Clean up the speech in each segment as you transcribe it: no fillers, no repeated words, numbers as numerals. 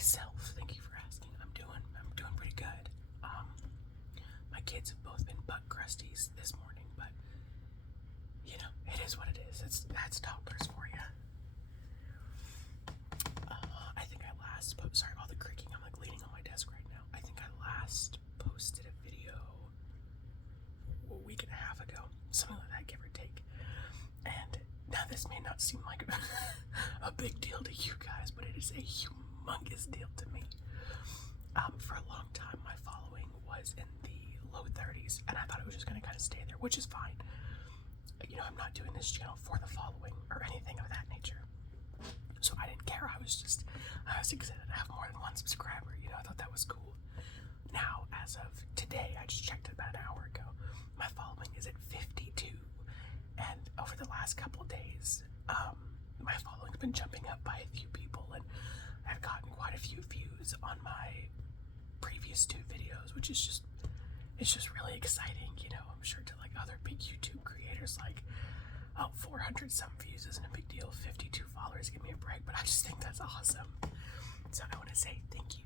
Myself, thank you for asking. I'm doing pretty good. My kids have both been butt crusties this morning, but you know, it is what it is. That's toddlers for you. I think I last sorry, all the creaking. I'm like leaning on my desk right now. I think I last posted a video a week and a half ago, something like that, give or take. And now this may not seem like a big deal to you guys, but it is a humongous deal to me. For a long time, my following was in the low 30s, and I thought it was just going to kind of stay there, which is fine. You know, I'm not doing this channel for the following or anything of that nature, so I didn't care. I was excited to have more than one subscriber. You know, I thought that was cool. Now, as of today, I just checked it about an hour ago, my following is at 52, and over the last couple days, my following's been jumping up by a few people, and I've gotten quite a few views on my previous 2 videos, which is just really exciting. You know, I'm sure to like other big YouTube creators, like, oh, 400 some views isn't a big deal, 52 followers, give me a break, but I just think that's awesome. So I want to say thank you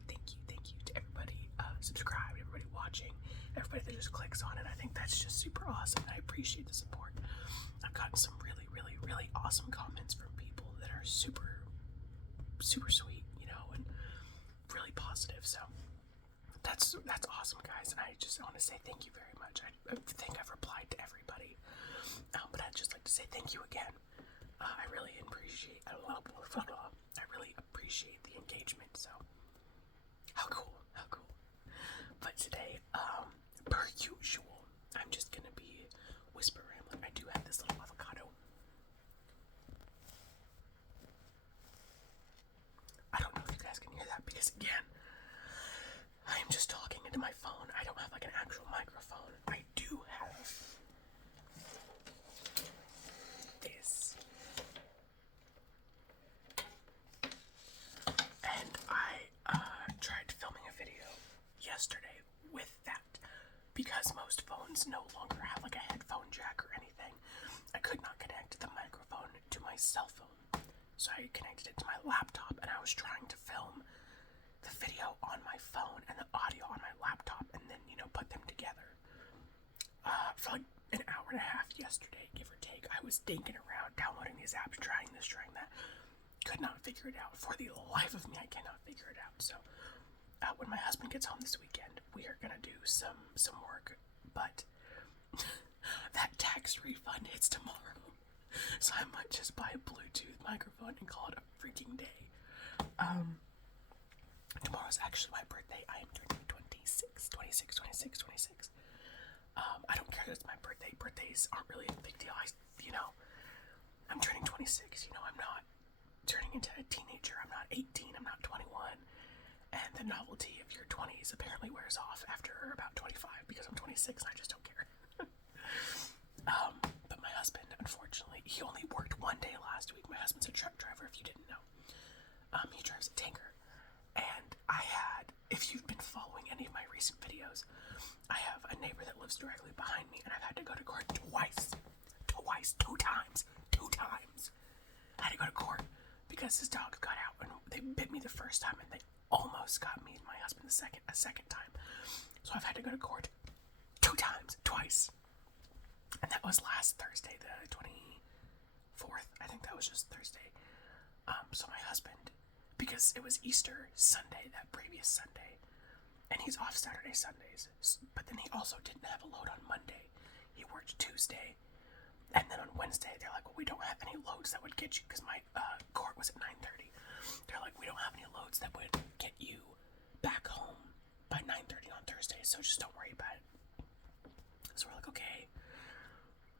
to everybody subscribed, everybody watching, everybody that just clicks on it. I think that's just super awesome, and I appreciate the support. I've gotten some really, really, really awesome comments from people that are super, super sweet, you know, and really positive. So that's awesome, guys, and I just want to say thank you very much. I think I've replied to everybody, but I'd just like to say thank you again. I really appreciate the engagement. So how cool. But today, per usual, I'm just gonna be whisper rambling. I do have this little avocado. I don't know if you guys can hear that because, again, I am just talking into my phone. I don't have like an actual microphone. I do have this. And I tried filming a video yesterday with that because most phones no longer have like a headphone jack or anything. I could not connect the microphone to my cell phone, so I connected it to my laptop, and I was trying to film the video on my phone and the audio on my laptop, and then, you know, put them together. For like an hour and a half yesterday, give or take, I was dinking around, downloading these apps, trying this, trying that. Could not figure it out. For the life of me, I cannot figure it out. So, when my husband gets home this weekend, we are gonna do some work, but that tax refund hits tomorrow, so I might just buy a Bluetooth microphone and call it a freaking day. Tomorrow's actually my birthday. I am turning 26. I don't care that it's my birthday. Birthdays aren't really a big deal. I'm turning 26. You know, I'm not turning into a teenager. I'm not 18. I'm not 21. And the novelty of your 20s apparently wears off after about 25 because I'm 26 and I just don't care. But my husband, unfortunately, he only worked one day last week. My husband's a truck driver, if you didn't know. He drives a tanker. And if you've been following any of my recent videos, I have a neighbor that lives directly behind me, and I've had to go to court two times. I had to go to court because his dogs got out, and they bit me the first time, and they almost got me and my husband a second time. So I've had to go to court twice. And that was last Thursday, the 24th. I think that was just Thursday. So my husband, because it was Easter Sunday, that previous Sunday, and he's off Saturday, Sundays, but then he also didn't have a load on Monday. He worked Tuesday, and then on Wednesday, they're like, well, we don't have any loads that would get you, because my court was at 9:30. They're like, we don't have any loads that would get you back home by 9:30 on Thursday, so just don't worry about it. So we're like, okay,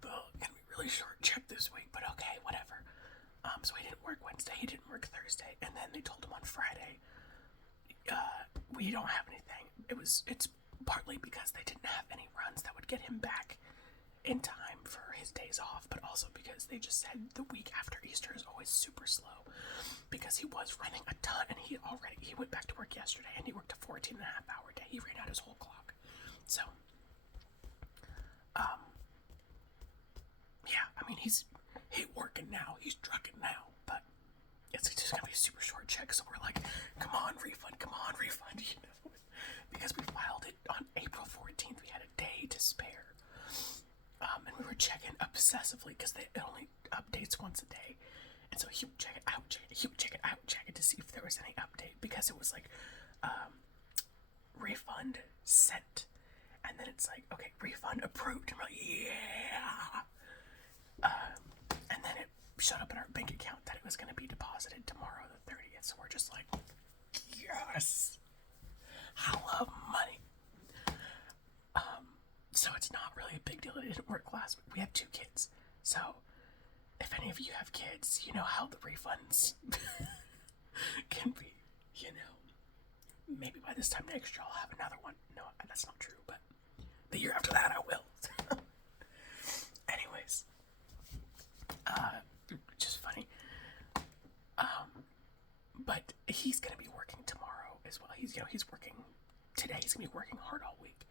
well, gonna be really short check this week, but okay, whatever. So he didn't work Wednesday, he didn't work Thursday, and then they told him on Friday, we don't have anything. It's partly because they didn't have any runs that would get him back in time for his days off, but also because they just said the week after Easter is always super slow because he was running a ton, and he went back to work yesterday, and he worked a 14-and-a-half-hour day. He ran out his whole clock. So, yeah, I mean, he's working now, he's trucking now, but it's just gonna be a super short check, so we're like, come on, refund refund, because we filed it on April 14th. We had a day to spare. And we were checking obsessively because it only updates once a day. And so he would check it, I would check it, he would check it, I would check it to see if there was any update, because it was like, refund sent. And then it's like, okay, refund approved. And we're like, yeah. And then it showed up in our bank account that it was going to be deposited tomorrow, the 30th. So we're just like, yes. I love money. So it's not really a big deal. It didn't work last week. We have 2 kids. So if any of you have kids, you know how the refunds can be, Maybe by this time next year I'll have another one. No, that's not true, but the year after that I will. Anyways, just funny. But he's gonna be working tomorrow as well. He's working today. He's gonna be working hard all week.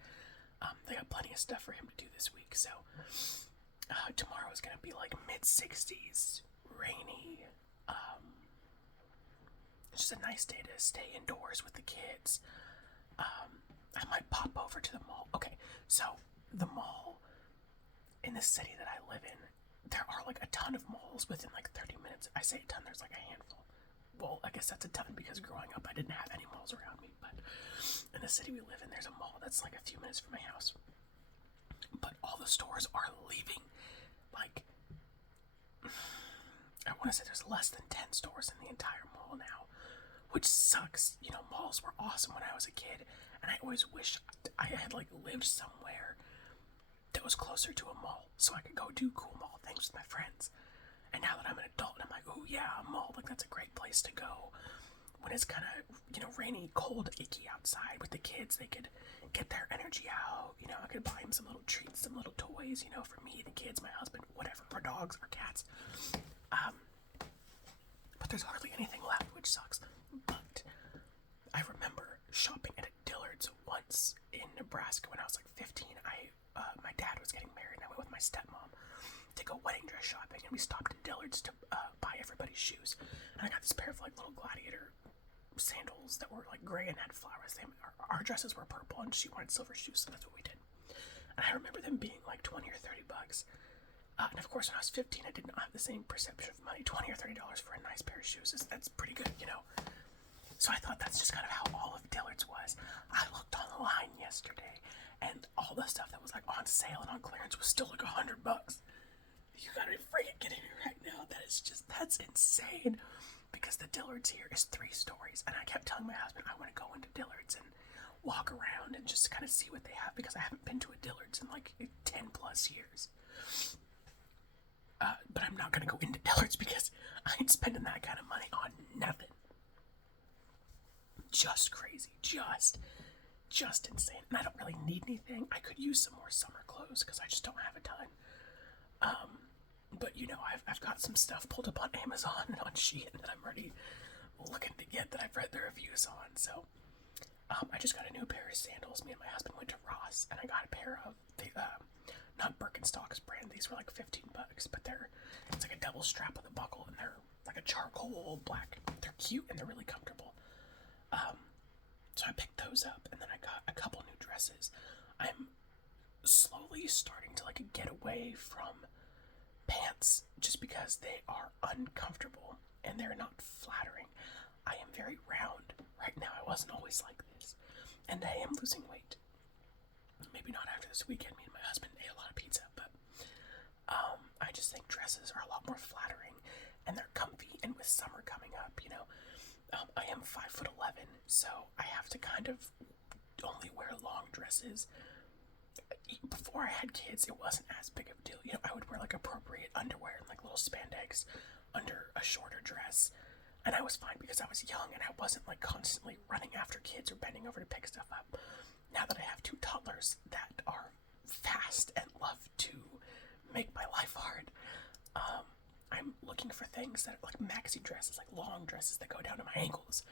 They got plenty of stuff for him to do this week, so tomorrow is gonna be like mid-60s, rainy. It's just a nice day to stay indoors with the kids. I might pop over to the mall. Okay, so the mall in the city that I live in, there are like a ton of malls within like 30 minutes. I say a ton, there's like a handful. Well, I guess that's a ton because growing up I didn't have any malls around me, but in the city we live in, there's a mall that's like a few minutes from my house. But all the stores are leaving. Like, I want to say there's less than 10 stores in the entire mall now, which sucks. Malls were awesome when I was a kid, and I always wish I had like lived somewhere that was closer to a mall so I could go do cool mall things with my friends. And now that I'm an adult, I'm like, oh yeah, a mall, like that's a great place to go when it's kind of, rainy, cold, icky outside with the kids. They could get their energy out. I could buy them some little treats, some little toys, for me, the kids, my husband, whatever, our dogs, our cats. But there's hardly anything left, which sucks. But I remember shopping at a Dillard's once in Nebraska when I was like 15. My dad was getting married, and I went with my stepmom to go wedding dress shopping, and we stopped at Dillard's to buy everybody's shoes. And I got this pair of like little gladiator sandals that were like gray and had flowers. Our dresses were purple, and she wanted silver shoes, so that's what we did. And I remember them being like $20 or $30. And of course, when I was 15, I did not have the same perception of money. $20 or $30 for a nice pair of shoes, that's pretty good, So I thought that's just kind of how all of Dillard's was. I looked online yesterday, and all the stuff that was like on sale and on clearance was still like $100. You gotta be freaking kidding me right now. That's insane. Because the Dillard's here is 3 stories, and I kept telling my husband I want to go into Dillard's and walk around and just kind of see what they have, because I haven't been to a Dillard's in like 10 plus years. But I'm not gonna go into Dillard's because I ain't spending that kind of money on nothing. Just crazy, just insane. And I don't really need anything. I could use some more summer clothes because I just don't have a ton. But I've got some stuff pulled up on Amazon and on Shein that I'm already looking to get, that I've read the reviews on. So I just got a new pair of sandals. Me and my husband went to Ross, and I got a pair of the not Birkenstocks brand. These were like $15, but it's like a double strap with a buckle, and they're like a charcoal black. They're cute and they're really comfortable. So I picked those up, and then I got a couple new dresses. I'm slowly starting to like get away from pants just because they are uncomfortable and they're not flattering. I am very round right now. I wasn't always like this, and I am losing weight. Maybe not after this weekend. Me and my husband ate a lot of pizza, but I just think dresses are a lot more flattering, and they're comfy. And with summer coming up, I am 5'11", so I have to kind of only wear long dresses. Before I had kids, it wasn't as big of a deal. I would wear like appropriate underwear and like little spandex under a shorter dress, and I was fine because I was young and I wasn't like constantly running after kids or bending over to pick stuff up. Now that I have 2 toddlers that are fast and love to make my life hard, I'm looking for things that are like maxi dresses, like long dresses that go down to my ankles,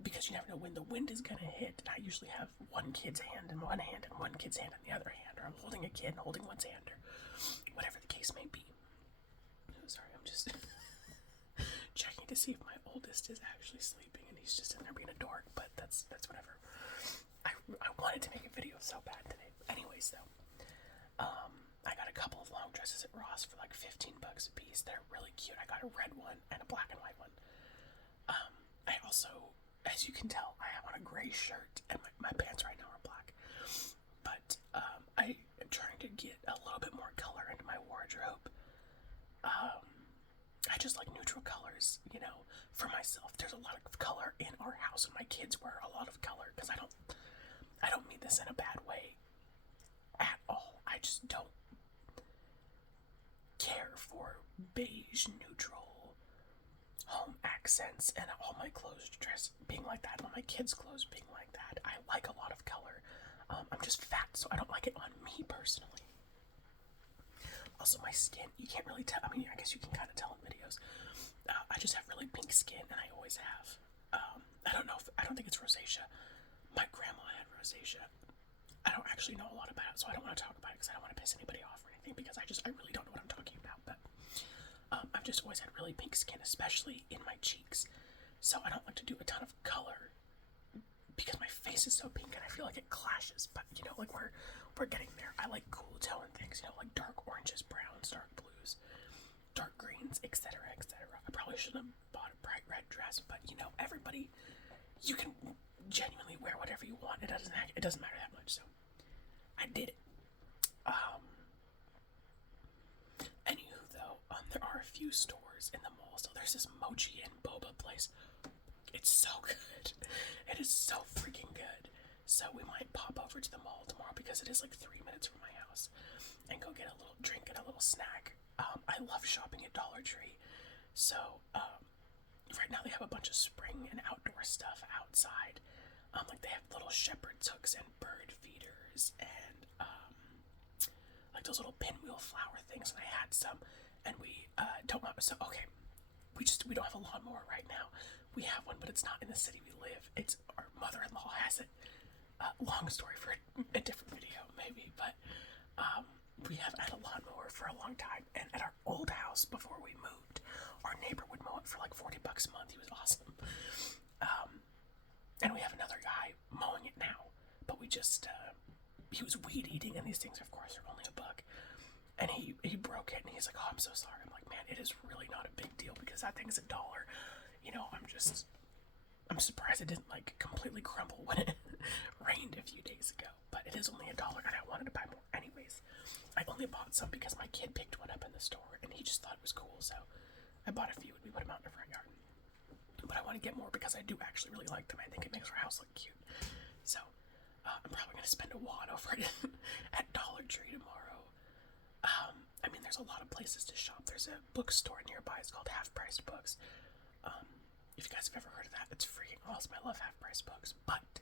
because you never know when the wind is gonna hit. And I usually have one kid's hand in one hand and one kid's hand in the other hand, or I'm holding a kid and holding one's hand, or whatever the case may be. Oh, sorry, I'm just checking to see if my oldest is actually sleeping, and He's just in there being a dork, but that's whatever. I wanted to make a video so bad today. Anyways, though, I got a couple of long dresses at Ross for like $15 a piece. They're really cute. I got a red one and a black and white one. I also, as you can tell, I have on a gray shirt and my pants right now are black. But I am trying to get a little bit more color into my wardrobe. I just like neutral colors, you know, for myself. There's a lot of color in our house, and my kids wear a lot of color because I don't mean this in a bad way at all. I just don't care for beige, neutral, home accents, and all my clothes dress being like that, and all my kids' clothes being like that. I like a lot of color. I'm just fat, so I don't like it on me personally. Also, my skin, you can't really tell. I mean, I guess you can kind of tell in videos. I just have really pink skin, and I always have. I don't think it's rosacea. My grandma had rosacea. I don't actually know a lot about it, so I don't want to talk about it because I don't want to piss anybody off or anything, because I really don't know what I'm talking about. But I've just always had really pink skin, especially in my cheeks. So I don't like to do a ton of color because my face is so pink and I feel like it clashes. But you know, like we're getting there. I like cool tone things, you know, like dark oranges, browns, dark blues, dark greens, etc., etc. I probably shouldn't have bought a bright red dress, but you know, everybody, you can genuinely wear whatever you want. It doesn't matter that much. So I did it. Anywho, though, there are a few stores in the mall. So there's this mochi and boba place. It's so good. It is so freaking good. So we might pop over to the mall tomorrow because it is like 3 minutes from my house, and go get a little drink and a little snack. I love shopping at Dollar Tree. So right now they have a bunch of spring and outdoor stuff outside. Like they have little shepherd's hooks and bird feeders and like those little pinwheel flower things. And I had some, and we don't want. So okay, we don't have a lawnmower right now. We have one, but it's not in the city we live. It's our mother-in-law has it. Long story for a different video, maybe, but we have had a lawnmower for a long time, and at our old house before we moved, our neighbor would mow it for like $40 a month. He was awesome. And we have another guy mowing it now, but we just he was weed eating, and these things, of course, are only $1. And he broke it, and he's like, "Oh, I'm so sorry." I'm like, "Man, it is really not a big deal because that thing's $1. You know, I'm surprised it didn't like completely crumble when it rained a few days ago, but it is only $1 and I wanted to buy more anyways. I only bought some because my kid picked one up in the store and he just thought it was cool, so I bought a few and we put them out in the front yard. But I want to get more because I do actually really like them. I think it makes our house look cute. So I'm probably going to spend a wad over it at Dollar Tree tomorrow. I mean, there's a lot of places to shop. There's a bookstore nearby. It's called Half Price Books. If you guys have ever heard of that, it's freaking awesome. I love half-price books, but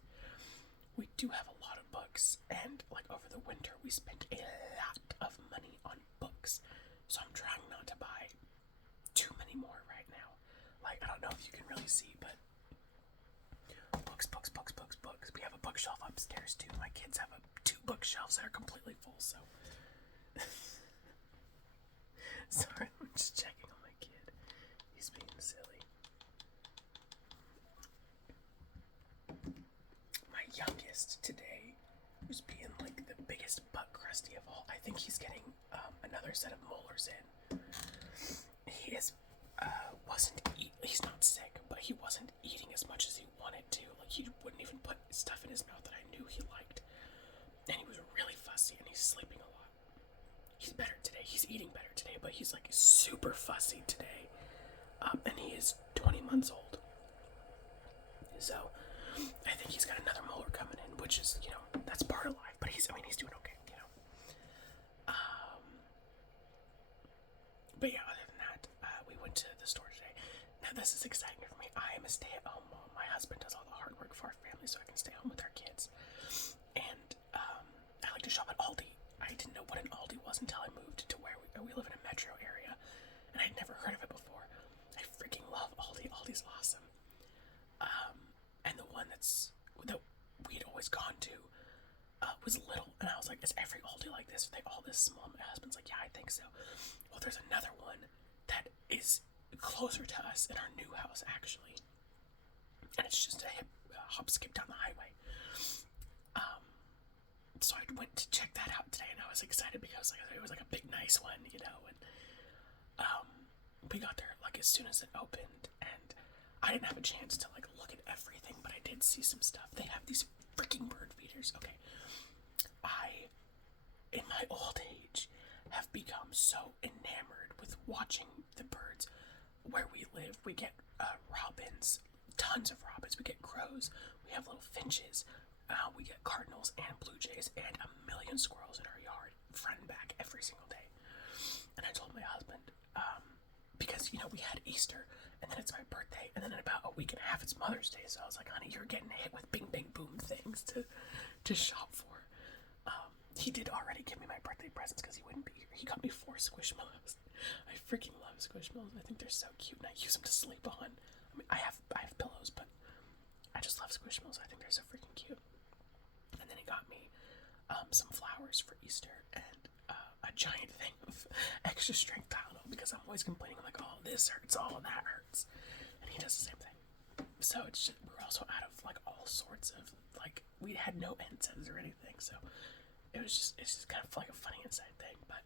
we do have a lot of books, and like over the winter, we spent a lot of money on books, so I'm trying not to buy too many more right now. Like, I don't know if you can really see, but books. We have a bookshelf upstairs, too. My kids have 2 bookshelves that are completely full, so... Sorry, I'm just checking on my kid. He's being silly. My youngest today was being like the biggest butt crusty of all. I think he's getting another set of molars in. He is he's not sick, but he wasn't eating as much as he wanted to. Like, he wouldn't even put stuff in his mouth that I knew he liked. And he was really fussy, and he's sleeping a lot. He's better today. He's eating better today, but he's like super fussy today. And he is 20 months old. So I think he's got another molar coming in, which is, you know, that's part of life. But he's doing okay, you know. But yeah, other than that, we went to the store today. Now this is exciting for me. I am a stay-at-home mom. My husband does all the hard work for our family, so I can stay home with our kids. And I like to shop at Aldi. I didn't know what an Aldi was until I moved to where we live in a metro area, and I'd never heard of it before. I freaking love Aldi. Aldi's awesome. And the one that we'd always gone to was Little, and I was like, is every Aldi like this? Are they all this small? My husband's like, yeah, I think so. Well, there's another one that is closer to us in our new house, actually. and it's just a hop skip down the highway. So I went to check that out today, and I was excited because it was like a big, nice one, you know. And we got there like as soon as it opened, and I didn't have a chance to like look at everything, but I did see some stuff. They have these freaking bird feeders. Okay, I, in my old age, have become so enamored with watching the birds. Where we live, we get robins, tons of robins. We get crows. We have little finches. We get cardinals and blue jays and a million squirrels in our yard, front and back, every single day. And I told my husband, because, you know, we had Easter, and then it's my birthday, and then in about a week and a half it's Mother's Day, so I was like, honey, you're getting hit with bing, bang, boom things to shop for. He did already give me my birthday presents because he wouldn't be here. He got me 4 Squishmallows. I freaking love Squishmallows. I think they're so cute, and I use them to sleep on. I mean, I have pillows, but I just love Squishmallows. I think they're so freaking cute. And then he got me some flowers for Easter and a giant thing of extra strength Tylenol because I'm always complaining like, oh, this hurts, oh, that hurts, and he does the same thing. So it's just, we're also out of like all sorts of like, we had no NSAIDs or anything, so it's just kind of like a funny inside thing. But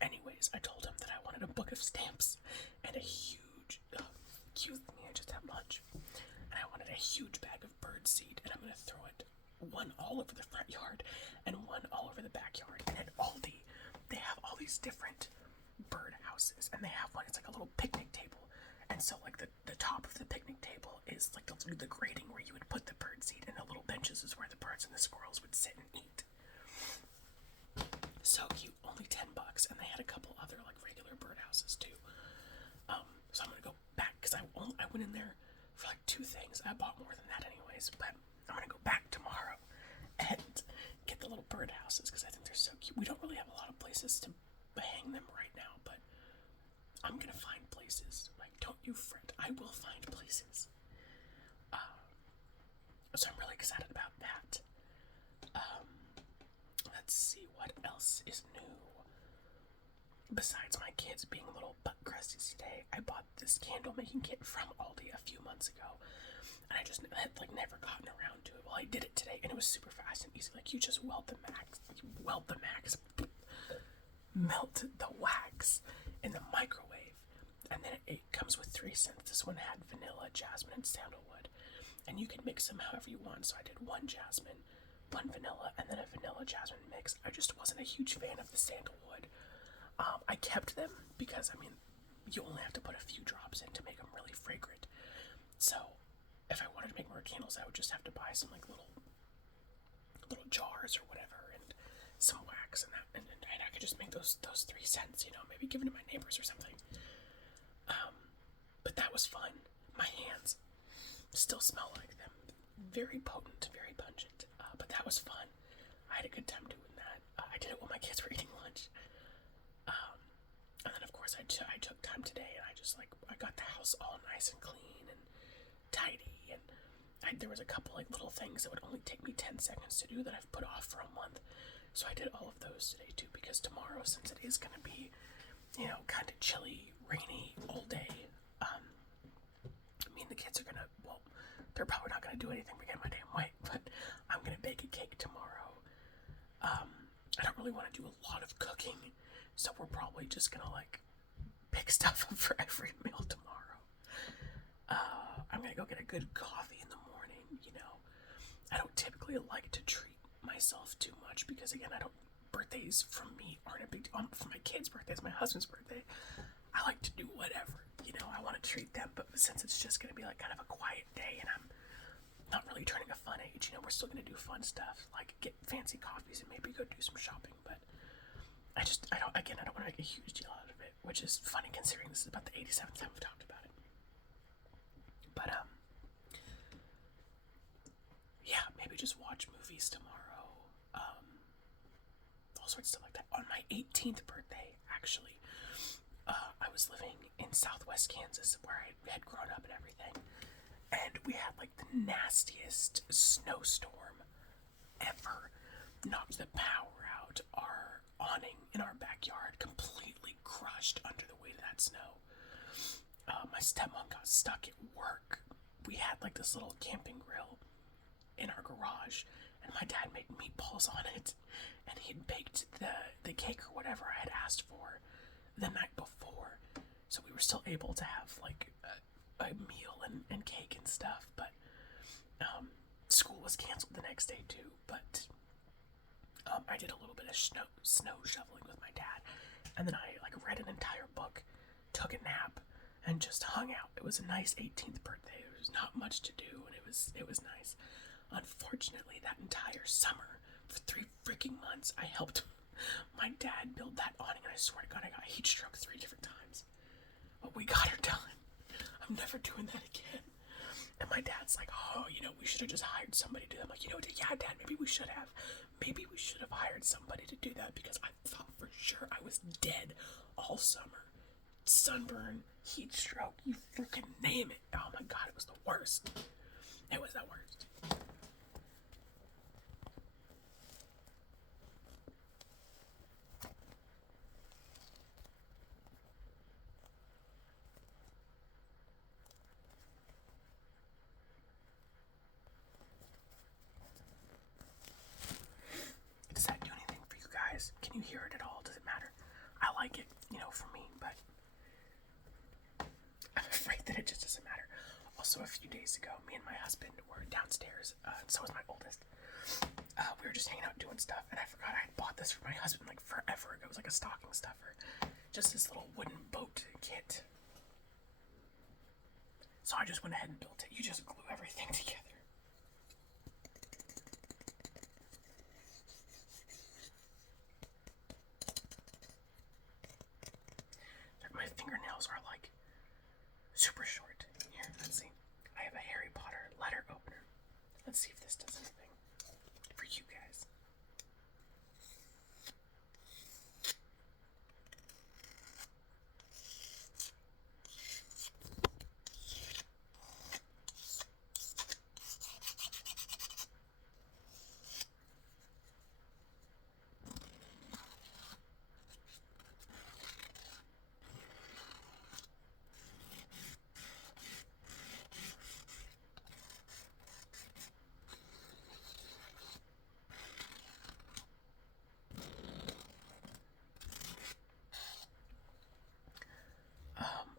anyways, I told him that I wanted a book of stamps and a huge excuse me, I just had lunch. And I wanted a huge bag of bird seed, and I'm going to throw it one all over the front yard and one all over the backyard. And at Aldi, they have all these different bird houses, and they have one, it's like a little picnic table. And so like the top of the picnic table is like the grating where you would put the bird seed, and the little benches is where the birds and the squirrels would sit and eat. So cute, only $10, and they had a couple other like regular bird houses too. So I'm going to go back, because I went in there for like 2 things. I bought more than that anyways, but I'm gonna go back tomorrow and get the little bird houses because I think they're so cute. We don't really have a lot of places to hang them right now, but I'm gonna find places. Like, don't you fret, I will find places. So I'm really excited about that. Let's see what else is new. Besides my kids being little butt crusties today, I bought this candle making kit from Aldi a few months ago, and I just had like never gotten around to it. Well, I did it today, and it was super fast and easy. Like, you just melt the wax in the microwave, and then it comes with 3 scents. This one had vanilla, jasmine, and sandalwood, and you can mix them however you want. So I did 1 jasmine, 1 vanilla, and then a vanilla jasmine mix. I just wasn't a huge fan of the sandalwood. I kept them because, I mean, you only have to put a few drops in to make them really fragrant. So if I wanted to make more candles, I would just have to buy some like little jars or whatever, and some wax and that, and I could just make those 3 scents, you know, maybe give it to my neighbors or something. But that was fun. My hands still smell like them. Very potent, very pungent. But that was fun. I had a good time doing that. I did it while my kids were eating lunch. And then of course I took time today, and I got the house all nice and clean and tidy, and there was a couple like little things that would only take me 10 seconds to do that I've put off for a month. So I did all of those today too, because tomorrow, since it is going to be, you know, kind of chilly, rainy all day, me and the kids are going to, well, they're probably not going to do anything to get my damn way, but I'm going to bake a cake tomorrow. I don't really want to do a lot of cooking, so we're probably just going to like pick stuff up for every meal tomorrow. I'm going to go get a good coffee in the morning, you know. I don't typically like to treat myself too much because, again, birthdays from me aren't a big deal. For my kids' birthdays, my husband's birthday, I like to do whatever, you know. I want to treat them, but since it's just going to be like kind of a quiet day and I'm not really turning a fun age, you know, we're still going to do fun stuff, like get fancy coffees and maybe go do some shopping, but I don't want to make a huge deal out of it, which is funny considering this is about the 87th time we've talked about it. But, yeah, maybe just watch movies tomorrow, all sorts of stuff like that. On my 18th birthday, actually, I was living in southwest Kansas, where I had grown up and everything, and we had, like, the nastiest snowstorm ever. Knocked the power out. Our awning in our backyard completely crushed under the weight of that snow. my stepmom got stuck at work. We had like this little camping grill in our garage, and my dad made meatballs on it, and he had baked the cake or whatever I had asked for the night before, so we were still able to have like a meal and cake and stuff. But school was canceled the next day too. But I did a little bit of snow shoveling with my dad, and then I like read an entire book, took a nap, and just hung out. It was a nice 18th birthday. There was not much to do, and it was nice. Unfortunately, that entire summer, for 3 freaking months, I helped my dad build that awning, and I swear to God, I got heat stroke 3 different times. But we got her done. I'm never doing that again. And my dad's like, oh, we should have just hired somebody to do that. I'm like, yeah, Dad, maybe we should have. Maybe we should have hired somebody to do that, because I thought for sure I was dead all summer. Sunburn, heat stroke, you freaking name it. Oh my God, it was the worst. It was the worst. Does that do anything for you guys? Can you hear it at all? Does it matter? I like it, for me, but I'm afraid that it just doesn't matter. Also, a few days ago, me and my husband were downstairs, and so was my oldest. We were just hanging out doing stuff, and I forgot I had bought this for my husband like forever ago. It was like a stocking stuffer. Just this little wooden boat kit. So I just went ahead and built it. You just glue everything together. My fingernails are like super short. Here, let's see. I have a Harry Potter letter opener. Let's see if this does anything for you guys.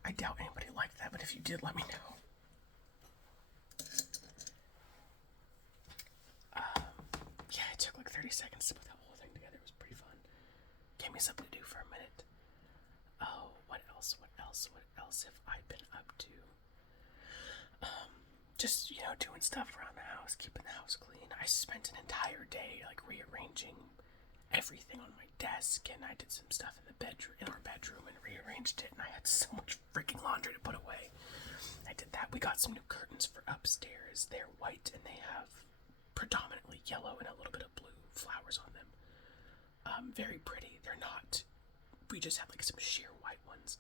I doubt anybody liked that, but if you did, let me know. Yeah, it took like 30 seconds to put that whole thing together. It was pretty fun. Gave me something to do for a minute. Oh, what else have I been up to? Just, doing stuff around the house, keeping the house clean. I spent an entire day, like, rearranging everything on my desk, and I did some stuff in our bedroom, and rearranged it, and I had so much freaking laundry to put away. I did that. We got some new curtains for upstairs. They're white, and they have predominantly yellow and a little bit of blue flowers on them. Very pretty. They're not. We just had like some sheer white ones.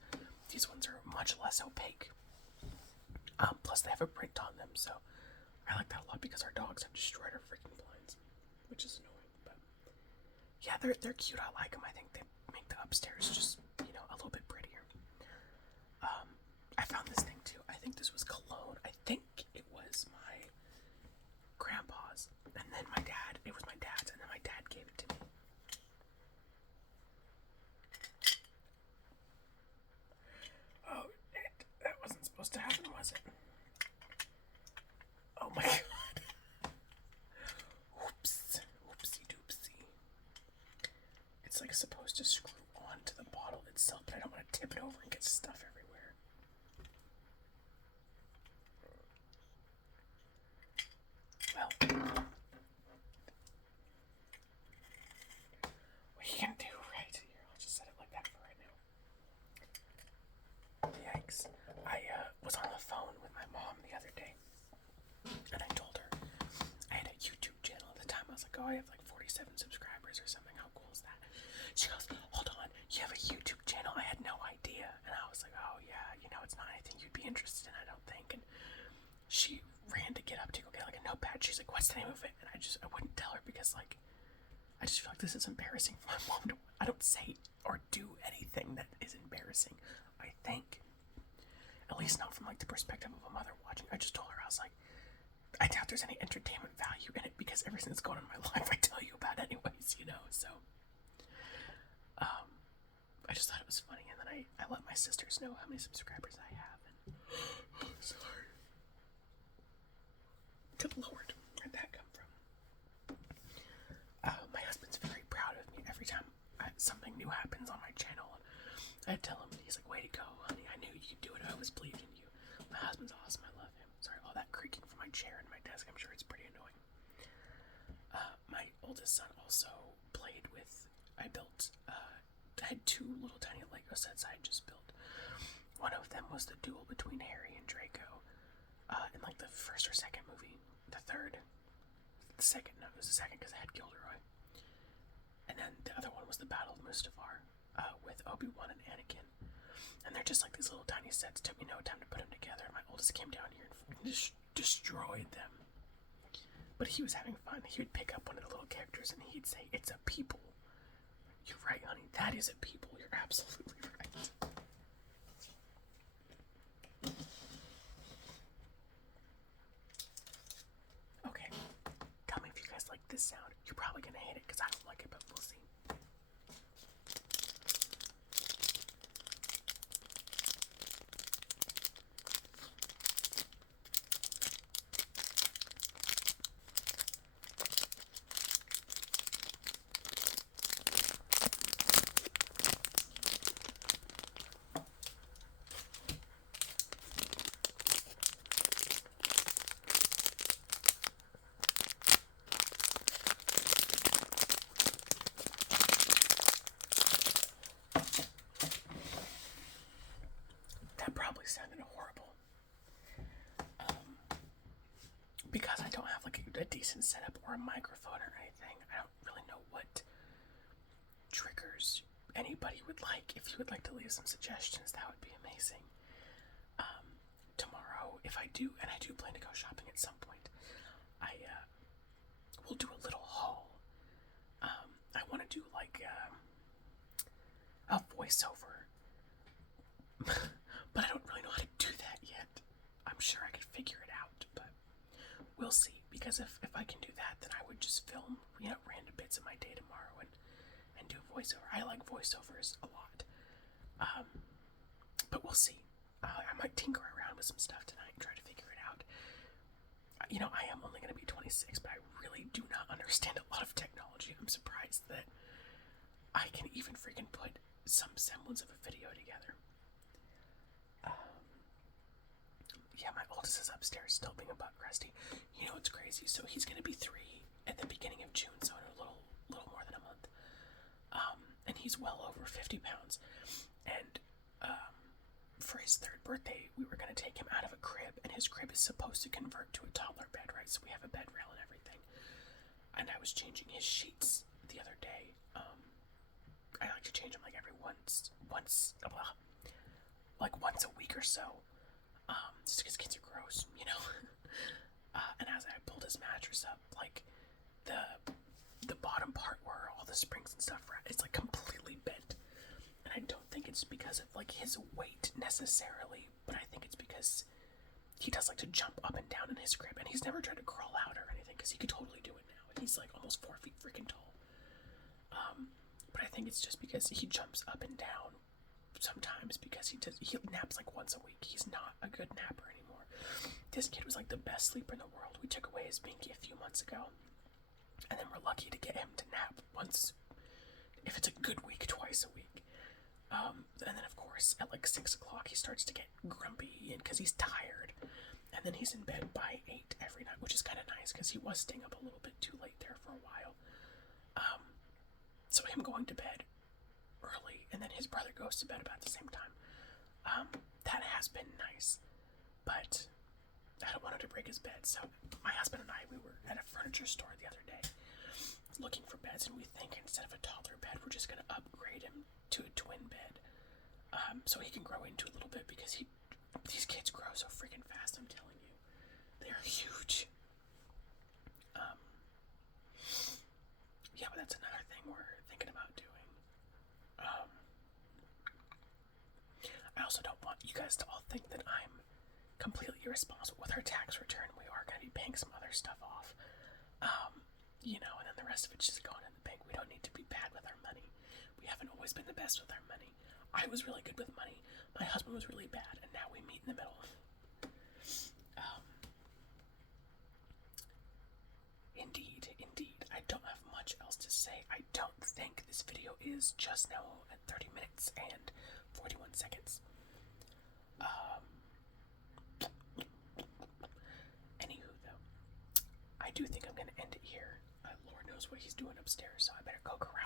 These ones are much less opaque. Plus they have a print on them, so I like that a lot because our dogs have destroyed our freaking blinds, which is annoying. But yeah, they're cute. I like them. I think they make the upstairs just a little bit prettier. I found this thing too. I think this was cologne. I think it was my grandpa's, and then my dad. It was my dad's, and then my dad gave it to me. Oh, that wasn't supposed to happen, was it? Oh my God. Oops. Oopsie doopsie. It's like supposed to screw onto the bottle itself, but I don't want to tip it over and get stuff everywhere. Well, what you can do right here, I'll just set it like that for right now. Yikes. I was on the phone with my mom the other day, and I told her I had a YouTube channel at the time. I was like, oh, I have like 47 subscribers or something. How cool is that? She goes, hold on, you have a YouTube channel? I had no idea. And I was like, oh yeah, it's not anything you'd be interested in, I don't think. And she ran to get up to go get like a notepad. She's like, what's the name of it? And I wouldn't tell her because like I just feel like this is embarrassing for my mom. I don't say or do anything that is embarrassing, I think. least not from like the perspective of a mother watching. I just told her, I was like, I doubt there's any entertainment value in it because everything that's going on in my life I tell you about anyways, you know. So I just thought it was funny, and then I let my sisters know how many subscribers I have, and sorry. Good Lord, where'd that come from? My husband's very proud of me. Every time something new happens on my channel, I tell him, and he's like, way to go, honey, I knew you could do it, I always believed in you. My husband's awesome, I love him. Sorry, all that creaking from my chair and my desk, I'm sure it's pretty annoying. My oldest son also played with, I had two little tiny Lego sets I had just built. One of them was the duel between Harry and Draco, in like the first or second movie. The third, the second, no, it was the second because I had Gilderoy. And then the other one was the Battle of Mustafar, with Obi-Wan and Anakin. And they're just like these little tiny sets. Took me no time to put them together. My oldest came down here and destroyed them. But he was having fun. He would pick up one of the little characters and he'd say, "It's a people." You're right, honey. That is a people. You're absolutely right. Okay. Tell me if you guys like this sound. You're probably gonna hate it because I don't like it, but we'll see. That probably sounded horrible. Because I don't have like a decent setup or a microphone or anything, I don't really know what triggers anybody would like. If you would like to leave some suggestions, that would be amazing. Tomorrow, if I do, and I do plan to go shopping at some point, I will do a little haul. I want to do like a voiceover, but I don't really know how to do that yet. I'm sure I could figure it out, but we'll see. Because if I can do that, then I would just film, random bits of my day tomorrow and do a voiceover. I like voiceovers a lot. But we'll see. I might tinker around with some stuff tonight and try to figure it out. I am only going to be 26, but I really do not understand a lot of technology. I'm surprised that I can even freaking put some semblance of a video together. Yeah, my oldest is upstairs still being a butt crusty. You know what's crazy? So he's going to be 3 at the beginning of June, so in a little more than a month. And he's well over 50 pounds. And for his 3rd birthday, we were going to take him out of a crib, and his crib is supposed to convert to a toddler bed, right? So we have a bed rail and everything. And I was changing his sheets the other day. I like to change them like every once a week or so. Just because kids are gross, and as I pulled his mattress up, like the bottom part where all the springs and stuff are, it's like completely bent. And I don't think it's because of like his weight necessarily, but I think it's because he does like to jump up and down in his crib, and he's never tried to crawl out or anything because he could totally do it now. He's like almost 4 feet freaking tall. But I think it's just because he jumps up and down sometimes because he naps like once a week. He's not a good napper anymore. This kid was like the best sleeper in the world. We took away his binky a few months ago, and then we're lucky to get him to nap once, if it's a good week, twice a week. And then of course at like 6 o'clock he starts to get grumpy and because he's tired, and then he's in bed by 8 every night, which is kind of nice because he was staying up a little bit too late there for a while. So him going to bed early, and then his brother goes to bed about the same time. That has been nice, but I don't want him to break his bed. So my husband and I, we were at a furniture store the other day looking for beds, and we think instead of a toddler bed, we're just going to upgrade him to a twin bed, so he can grow into a little bit, because these kids grow so freaking fast, I'm telling you. They are huge. Yeah, but that's another thing we're thinking about doing. I also don't want you guys to all think that I'm completely irresponsible with our tax return. We are going to be paying some other stuff off. And then the rest of it's just going in the bank. We don't need to be bad with our money. We haven't always been the best with our money. I was really good with money. My husband was really bad, and now we meet in the middle. Indeed. I don't have much else to say. I don't think this video is just now at 30 minutes and 41 seconds. Anywho, though, I do think I'm going to end it here. Lord knows what he's doing upstairs, so I better go correct.